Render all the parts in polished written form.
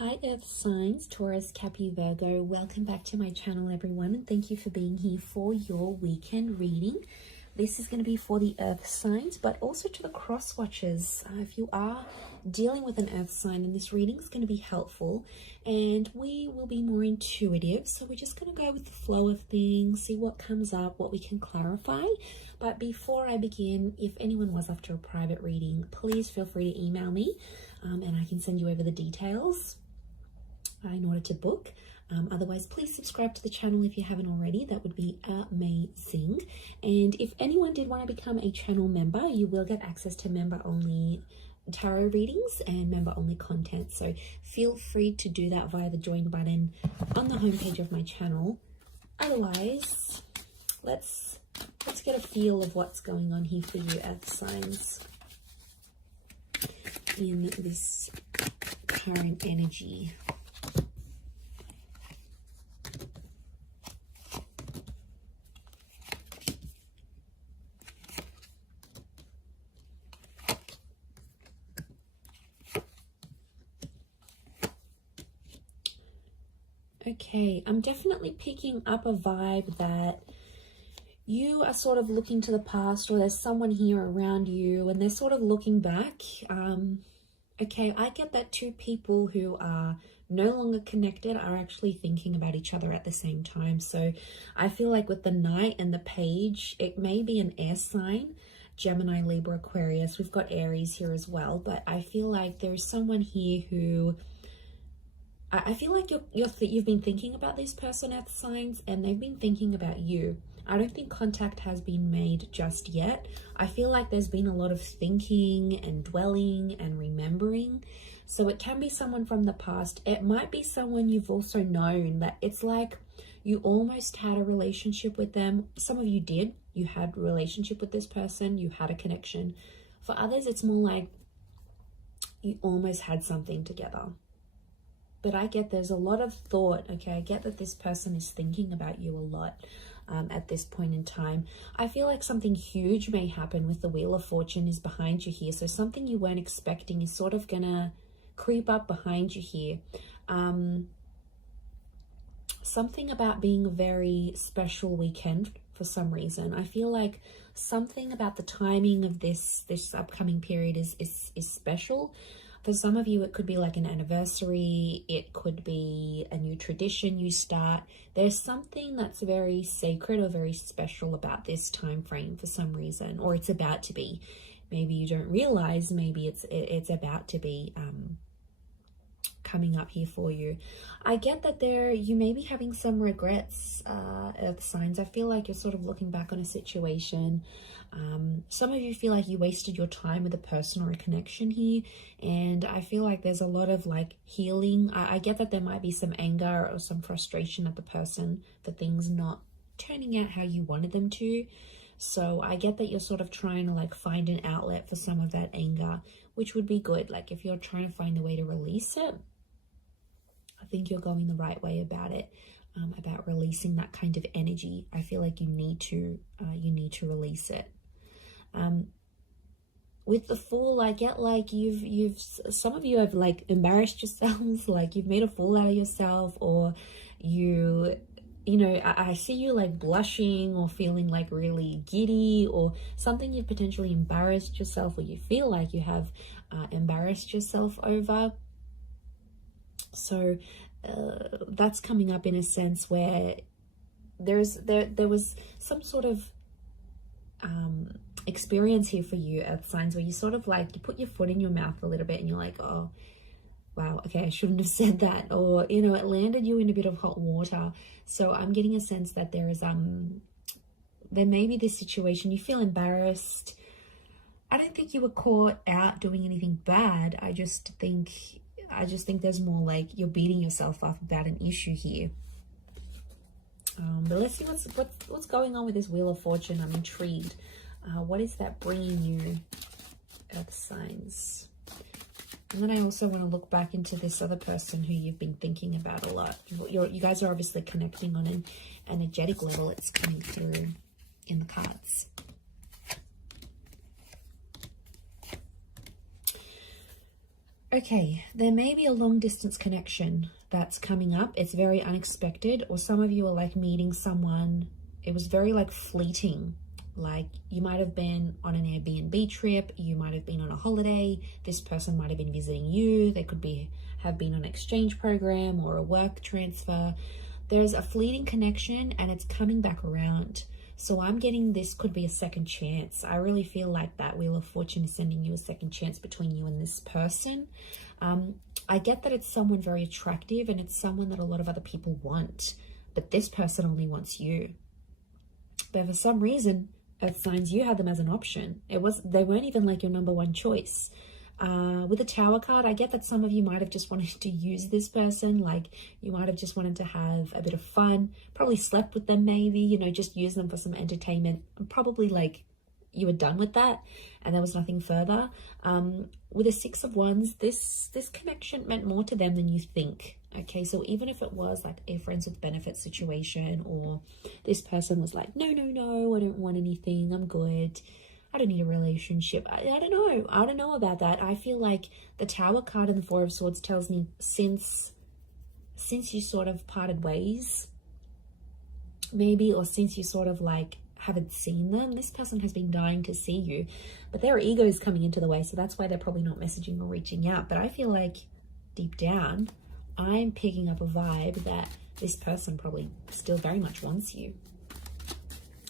Hi Earth signs, Taurus, Capricorn, Virgo. Welcome back to my channel, everyone, and thank you for being here for your weekend reading. This is going to be for the Earth signs, but also to the cross watchers. If you are dealing with an Earth sign, then this reading is going to be helpful, and we will be more intuitive. So we're just going to go with the flow of things, see what comes up, what we can clarify. But before I begin, if anyone was after a private reading, please feel free to email me, and I can send you over the details in order to book. Otherwise, please subscribe to the channel if you haven't already. That would be amazing. And if anyone did want to become a channel member, you will get access to member-only tarot readings and member-only content. So feel free to do that via the join button on the homepage of my channel. Otherwise, let's get a feel of what's going on here for you, Earth signs, in this current energy. Okay, I'm definitely picking up a vibe that you are sort of looking to the past, or there's someone here around you and they're sort of looking back. Okay, I get that two people who are no longer connected are actually thinking about each other at the same time. So I feel like with the Knight and the Page, it may be an air sign, Gemini, Libra, Aquarius. We've got Aries here as well, but I feel like there's someone here who I feel like you've been thinking about this person, Earth signs, and they've been thinking about you. I don't think contact has been made just yet. I feel like there's been a lot of thinking and dwelling and remembering. So it can be someone from the past. It might be someone you've also known, that it's like you almost had a relationship with them. Some of you did. You had a relationship with this person. You had a connection. For others, it's more like you almost had something together. But I get there's a lot of thought, okay? I get that this person is thinking about you a lot at this point in time. I feel like something huge may happen with the Wheel of Fortune is behind you here. So something you weren't expecting is sort of gonna creep up behind you here. Something about being a very special weekend for some reason. I feel like something about the timing of this upcoming period is special. For some of you, it could be like an anniversary. It could be a new tradition you start. There's something that's very sacred or very special about this time frame for some reason, or it's about to be. Maybe you don't realize, maybe it's about to be coming up here for you. I get that you may be having some regrets, Earth signs. I feel like you're sort of looking back on a situation. Some of you feel like you wasted your time with a person or a connection here, and I feel like there's a lot of like healing. I get that there might be some anger or some frustration at the person for things not turning out how you wanted them to. So I get that you're sort of trying to like find an outlet for some of that anger, which would be good. Like if you're trying to find a way to release it, I think you're going the right way about it, about releasing that kind of energy. I feel like you need to release it. With the Fool, I get like some of you have like embarrassed yourselves, like you've made a fool out of yourself, or you know, I see you like blushing or feeling like really giddy, or something you've potentially embarrassed yourself, or you feel like you have embarrassed yourself over. So that's coming up in a sense where there was some sort of experience here for you, Earth signs, where you sort of like you put your foot in your mouth a little bit and you're like, oh wow, okay, I shouldn't have said that, or you know, it landed you in a bit of hot water. So I'm getting a sense that there may be this situation you feel embarrassed. I don't think you were caught out doing anything bad. I just think there's more like you're beating yourself up about an issue here. But let's see what's going on with this Wheel of Fortune. I'm intrigued. What is that bringing you, Earth signs? And then I also want to look back into this other person who you've been thinking about a lot. You guys are obviously connecting on an energetic level. It's coming through in the cards. Okay, there may be a long distance connection that's coming up. It's very unexpected, or some of you are like meeting someone. It was very like fleeting. Like you might have been on an Airbnb trip, you might have been on a holiday, this person might have been visiting you, they could be have been on an exchange program or a work transfer. There's a fleeting connection and it's coming back around. So I'm getting this could be a second chance. I really feel like that Wheel of Fortune is sending you a second chance between you and this person. I get that it's someone very attractive and it's someone that a lot of other people want, but this person only wants you. But for some reason, Earth signs, you had them as an option. They weren't even like your number one choice. With the Tower card, I get that some of you might have just wanted to use this person. Like you might have just wanted to have a bit of fun, probably slept with them maybe, you know, just use them for some entertainment. And probably like you were done with that and there was nothing further. With a Six of Wands, this connection meant more to them than you think. Okay, so even if it was like a friends with benefits situation, or this person was like, no, I don't want anything, I'm good, I don't need a relationship. I don't know about that. I feel like the Tower card and the Four of Swords tells me since you sort of parted ways, maybe, or since you sort of like haven't seen them, this person has been dying to see you, but their ego is coming into the way, so that's why they're probably not messaging or reaching out. But I feel like deep down, I'm picking up a vibe that this person probably still very much wants you.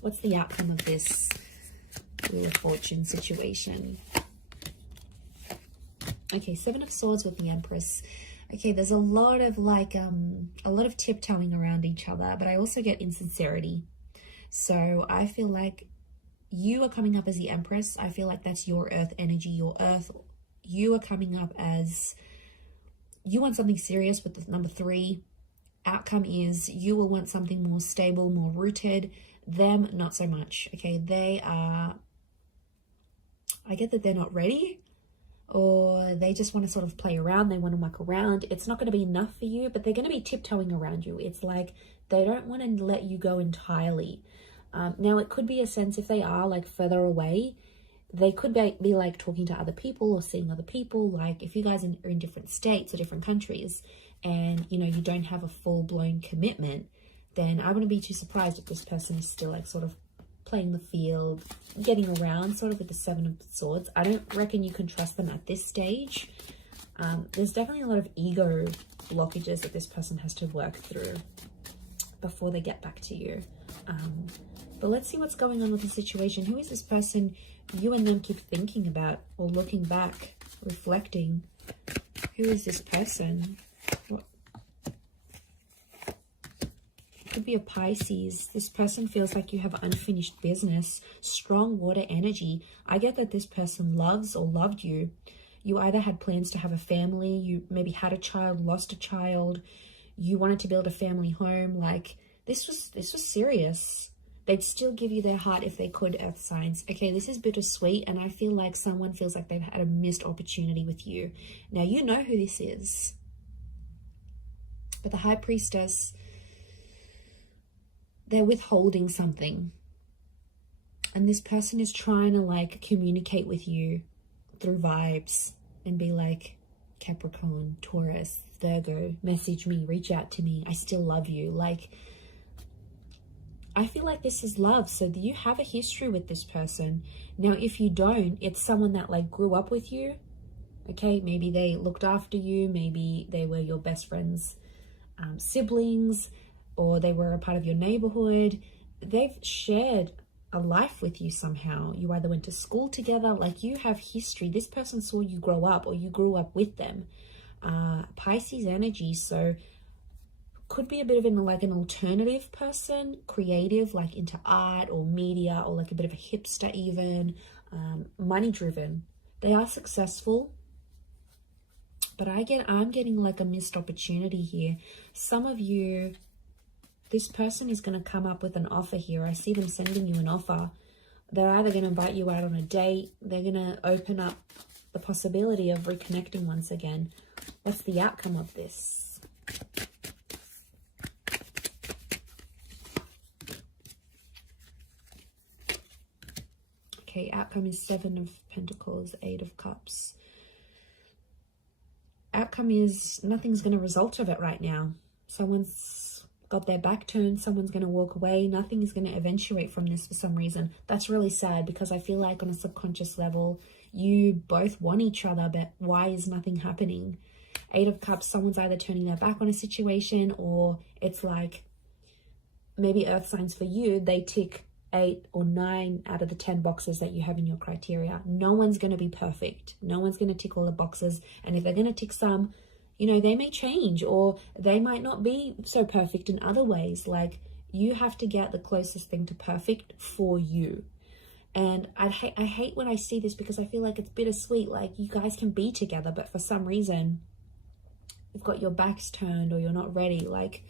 What's the outcome of this Wheel of Fortune situation? Okay, Seven of Swords with the Empress. Okay, there's a lot of like a lot of tiptoeing around each other, but I also get insincerity. So I feel like you are coming up as the Empress. I feel like that's your Earth energy, your Earth. You are coming up as you want something serious with the number 3. Outcome is you will want something more stable, more rooted. Them, not so much. Okay, they are, I get that they're not ready, or they just want to sort of play around. They want to muck around. It's not going to be enough for you, but they're going to be tiptoeing around you. It's like they don't want to let you go entirely. Now, it could be a sense if they are like further away, they could be like talking to other people or seeing other people. Like if you guys are in different states or different countries and, you know, you don't have a full-blown commitment, then I wouldn't be too surprised if this person is still like sort of playing the field, getting around sort of with the Seven of Swords. I don't reckon you can trust them at this stage. There's definitely a lot of ego blockages that this person has to work through before they get back to you. But let's see what's going on with the situation. Who is this person you and them keep thinking about or looking back, reflecting? Who is this person? What? Could be a Pisces. This person feels like you have unfinished business, strong water energy. I get that this person loves or loved you. You either had plans to have a family, you maybe had a child, lost a child, you wanted to build a family home. Like this was serious. They'd still give you their heart if they could, Earth signs. Okay, this is bittersweet, and I feel like someone feels like they've had a missed opportunity with you. Now, you know who this is. But the High Priestess, they're withholding something. And this person is trying to like communicate with you through vibes and be like, Capricorn, Taurus, Virgo, message me, reach out to me. I still love you. Like, I feel like this is love. So do you have a history with this person? Now, if you don't, it's someone that like grew up with you. Okay, maybe they looked after you. Maybe they were your best friend's siblings, or they were a part of your neighborhood. They've shared a life with you somehow. You either went to school together, like you have history. This person saw you grow up, or you grew up with them. Pisces energy, so could be a bit of an alternative person, creative, like into art or media, or like a bit of a hipster even, money driven. They are successful, but I'm getting like a missed opportunity here. Some of you, this person is going to come up with an offer here. I see them sending you an offer. They're either going to invite you out on a date. They're going to open up the possibility of reconnecting once again. What's the outcome of this? Okay, outcome is Seven of Pentacles, Eight of Cups. outcome is nothing's going to result of it right now. Someone's got their back turned, someone's going to walk away, nothing is going to eventuate from this for some reason. That's really sad, because I feel like on a subconscious level, you both want each other, but why is nothing happening? 8 of Cups, someone's either turning their back on a situation, or it's like maybe earth signs for you, they tick 8 or 9 out of the 10 boxes that you have in your criteria. No one's going to be perfect. No one's going to tick all the boxes. And if they're going to tick some, you know, they may change, or they might not be so perfect in other ways. Like, you have to get the closest thing to perfect for you. And I hate when I see this, because I feel like it's bittersweet. Like, you guys can be together, but for some reason you've got your backs turned, or you're not ready. Like,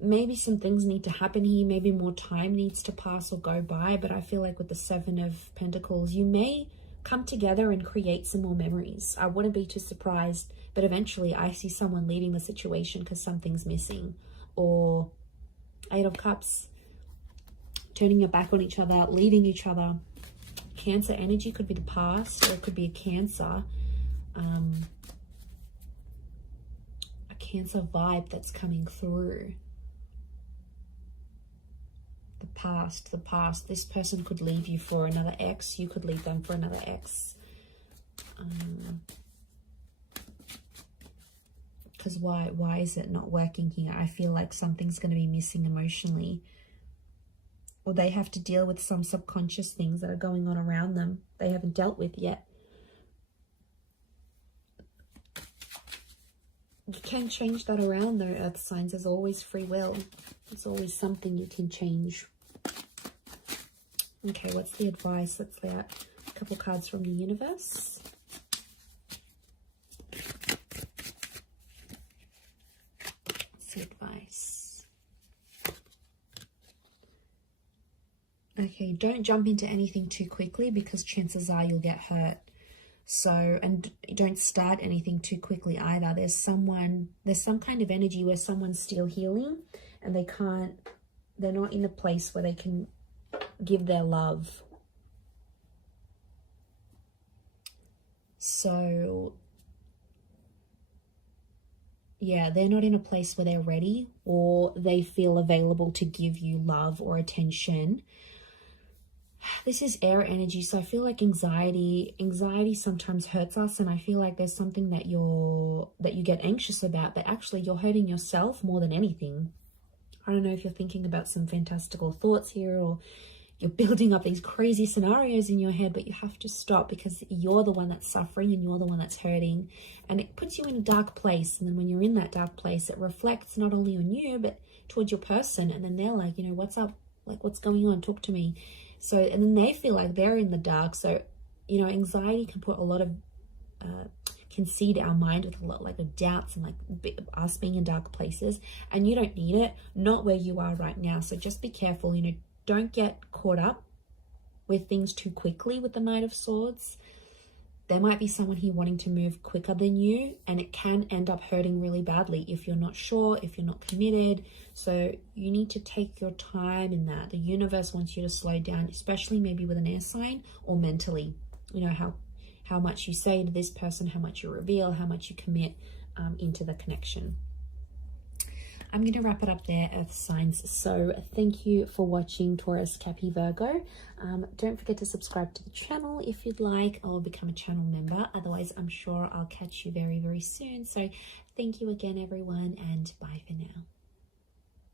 maybe some things need to happen here. Maybe more time needs to pass or go by. But I feel like with the 7 of Pentacles, you may come together and create some more memories. I wouldn't be too surprised. But eventually I see someone leaving the situation because something's missing. Or 8 of Cups, turning your back on each other, leaving each other. Cancer energy could be the past, or it could be a Cancer. A Cancer vibe that's coming through. The past. This person could leave you for another ex. You could leave them for another ex. Because why is it not working here? I feel like something's going to be missing emotionally. Or they have to deal with some subconscious things that are going on around them they haven't dealt with yet. You can change that around though, earth signs. There's always free will. There's always something you can change. Okay, what's the advice? Let's lay out a couple cards from the universe. What's the advice? Okay, don't jump into anything too quickly, because chances are you'll get hurt. So, and don't start anything too quickly either. There's some kind of energy where someone's still healing, and they're not in a place where they can give their love. So yeah, they're not in a place where they're ready, or they feel available to give you love or attention. This is air energy, so I feel like anxiety sometimes hurts us, and I feel like there's something that you get anxious about, but actually you're hurting yourself more than anything. I don't know if you're thinking about some fantastical thoughts here, or you're building up these crazy scenarios in your head, but you have to stop, because you're the one that's suffering and you're the one that's hurting, and it puts you in a dark place. And then when you're in that dark place, it reflects not only on you but towards your person, and then they're like, you know, what's up? Like, what's going on? Talk to me. So, and then they feel like they're in the dark. So, you know, anxiety can put a lot of can seed our mind with a lot like of doubts and like us being in dark places, and you don't need it, not where you are right now. So just be careful, you know, don't get caught up with things too quickly with the Knight of Swords. There might be someone here wanting to move quicker than you, and it can end up hurting really badly if you're not sure, if you're not committed. So you need to take your time in that. The universe wants you to slow down, especially maybe with an air sign, or mentally. You know, how much you say to this person, how much you reveal, how much you commit into the connection. I'm going to wrap it up there, Earth signs. So thank you for watching, Taurus, Capi, Virgo. Don't forget to subscribe to the channel if you'd like, or become a channel member. Otherwise, I'm sure I'll catch you very, very soon. So thank you again, everyone, and bye for now.